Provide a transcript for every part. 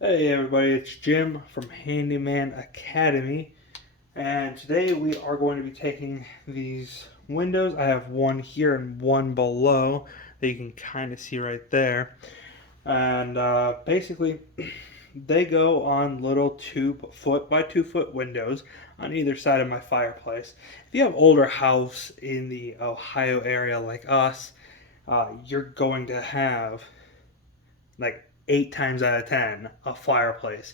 Hey everybody, it's Jim from Handyman Academy, and today we are going to be taking these windows. I have one here and one below that you can kind of see right there, and basically they go on little 2 foot by 2 foot windows on either side of my fireplace. If you have older house in the Ohio area like us, you're going to have like 8 times out of 10 a fireplace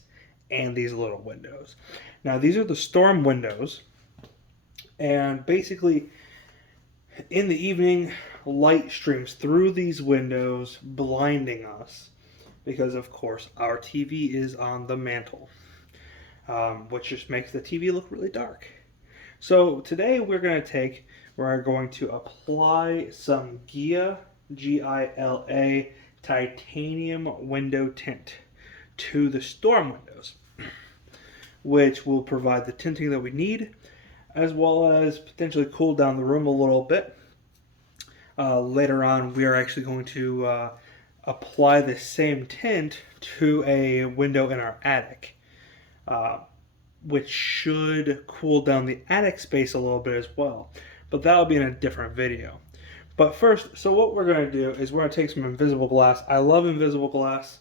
and these little windows. Now, these are the storm windows, and basically, in the evening, light streams through these windows, blinding us because, of course, our TV is on the mantle, which just makes the TV look really dark. So, today we're going to apply some Gila Titanium Window Tint to the storm windows, which will provide the tinting that we need, as well as potentially cool down the room a little bit. Later on, we are actually going to apply the same tint to a window in our attic, which should cool down the attic space a little bit as well. But that'll be in a different video. But first, so what we're going to do is we're going to take some invisible glass. I love invisible glass.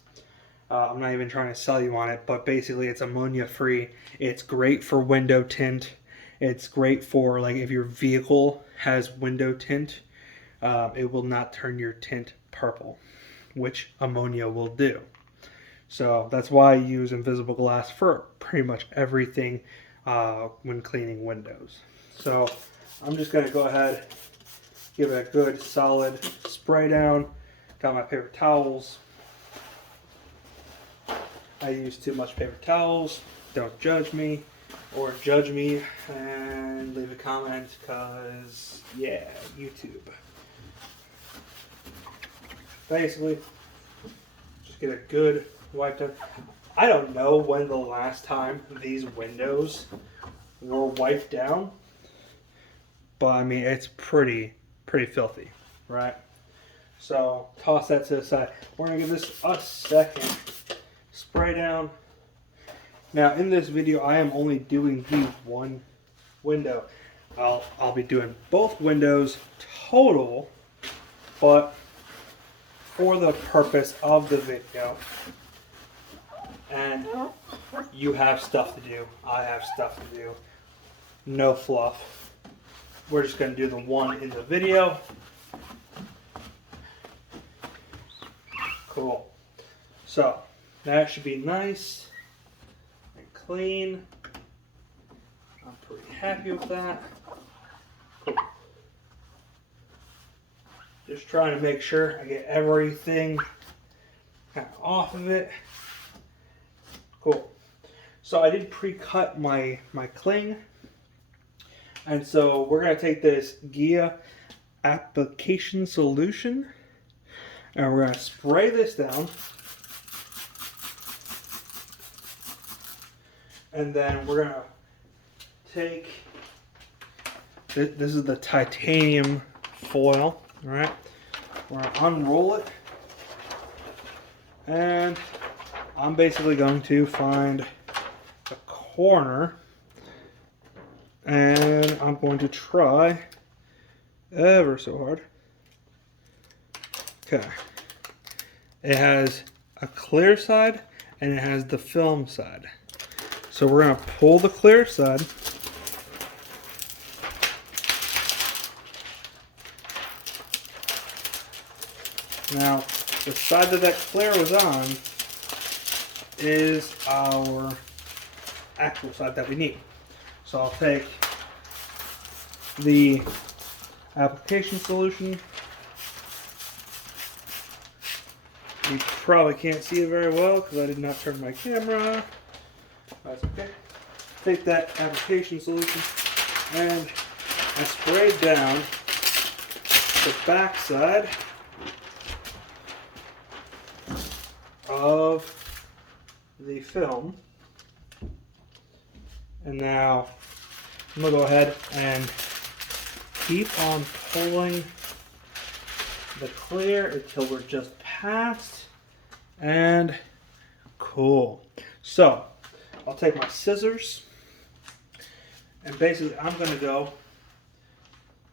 I'm not even trying to sell you on it, but basically it's ammonia free. It's great for window tint. It's great for, like, if your vehicle has window tint, it will not turn your tint purple, which ammonia will do. So that's why I use invisible glass for pretty much everything when cleaning windows. So I'm just going to go ahead, give it a good solid spray down. Got my paper towels. I use too much paper towels. Don't judge me, or judge me and leave a comment, because yeah, YouTube. Basically, just get a good wipe down. I don't know when the last time these windows were wiped down, but I mean, it's pretty filthy, right? So toss that to the side. We're gonna give this a second. Spray down. Now in this video I am only doing the one window. I'll be doing both windows total, but for the purpose of the video, and you have stuff to do, I have stuff to do, no fluff. We're just going to do the one in the video. Cool. So that should be nice and clean. I'm pretty happy with that. Cool. Just trying to make sure I get everything kind of off of it. Cool. So I did pre-cut my cling. And so we're going to take this Gila Application solution and we're going to spray this down. And then we're going to take, this is the titanium foil, all right? We're going to unroll it. And I'm basically going to find a corner. And I'm going to try ever so hard. Okay. It has a clear side and it has the film side. So we're going to pull the clear side. Now, the side that clear was on is our actual side that we need. So I'll take the application solution. You probably can't see it very well because I did not turn my camera. That's okay. Take that application solution and I spray down the back side of the film. And now I'm going to go ahead and keep on pulling the clear until we're just past, and Cool. So, I'll take my scissors, and basically I'm going to go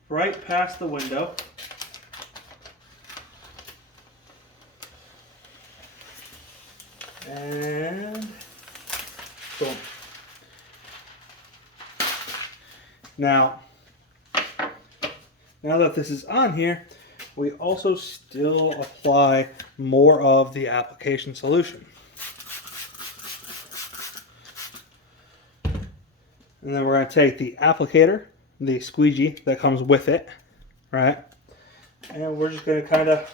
right past the window. And boom. Now that this is on here, we also still apply more of the application solution. And then we're going to take the applicator, the squeegee that comes with it, right? And we're just going to kind of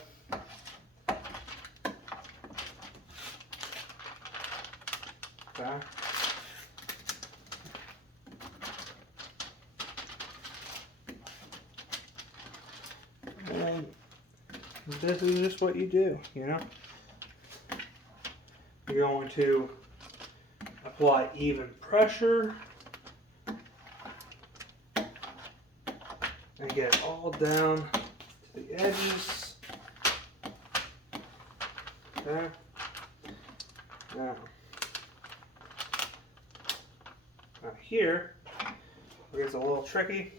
and this is just what you do, you know? You're going to apply even pressure and get it all down to the edges. Okay. Now here, it gets a little tricky.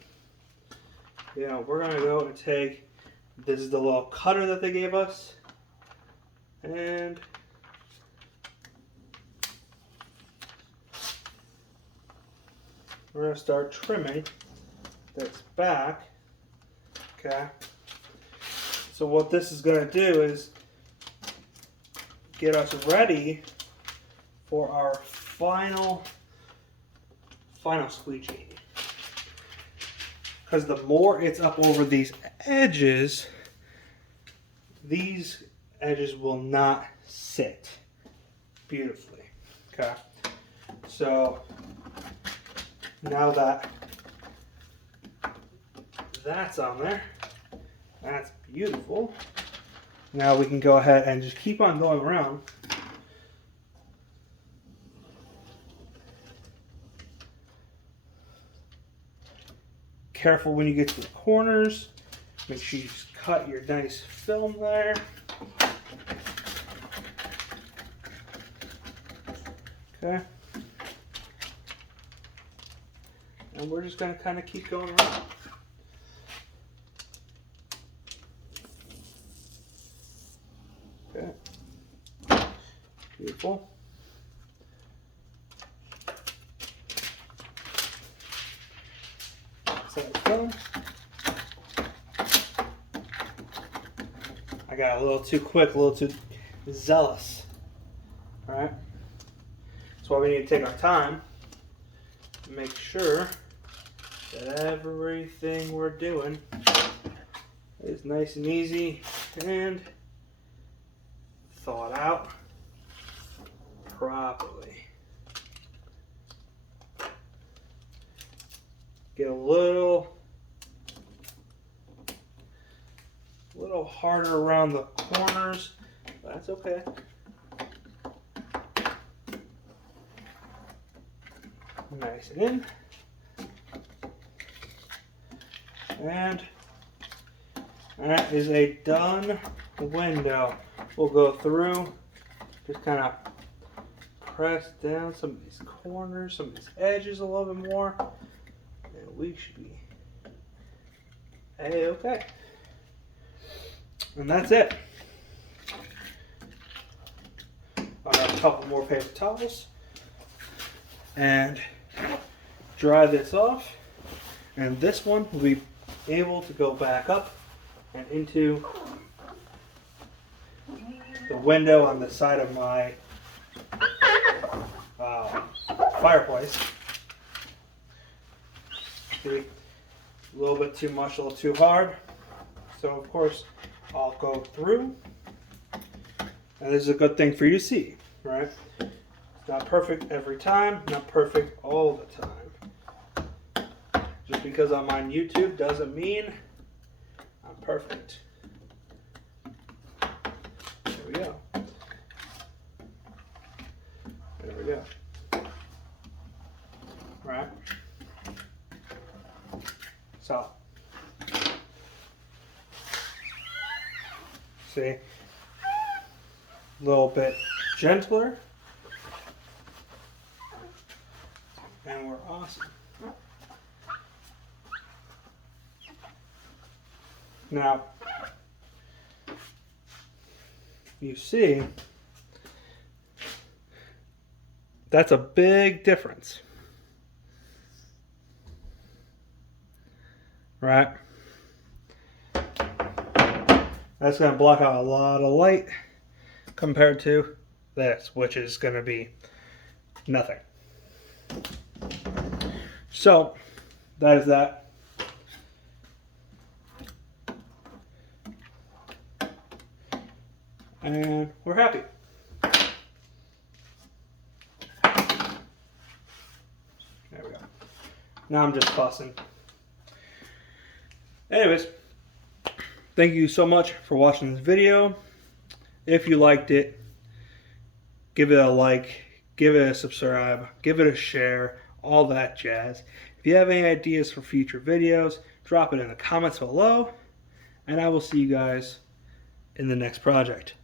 You know, we're going to go and take, this is the little cutter that they gave us, and we're going to start trimming this back. Okay. So what this is going to do is get us ready for our final squeegee. Because the more it's up over these edges will not sit beautifully. Okay. So now that that's on there, that's beautiful. Now we can go ahead and just keep on going around. Careful when you get to the corners. Make sure you just cut your nice film there. Okay. And we're just going to kind of keep going around. Okay. Beautiful. I got a little too quick, a little too zealous. Alright? That's why we need to take our time to make sure that everything we're doing is nice and easy and thought out properly. Get a little harder around the corners, but that's okay. Nice and in. And that is a done window. We'll go through, just kind of press down some of these corners, some of these edges a little bit more, and we should be A-okay. And that's it. I'll have a couple more paper towels and dry this off, and this one will be able to go back up and into the window on the side of my fireplace. See, a little bit too much, a little too hard. So of course I'll go through, and this is a good thing for you to see, right? It's not perfect every time, not perfect all the time. Just because I'm on YouTube doesn't mean I'm perfect. There we go. There we go. Right? So, see, a little bit gentler, And we're awesome. Now, you see, that's a big difference, right? That's going to block out a lot of light compared to this, which is going to be nothing. So, that is that. And we're happy. There we go. Now I'm just fussing. Anyways, thank you so much for watching this video. If you liked it, give it a like, give it a subscribe, give it a share, all that jazz. If you have any ideas for future videos, drop it in the comments below, and I will see you guys in the next project.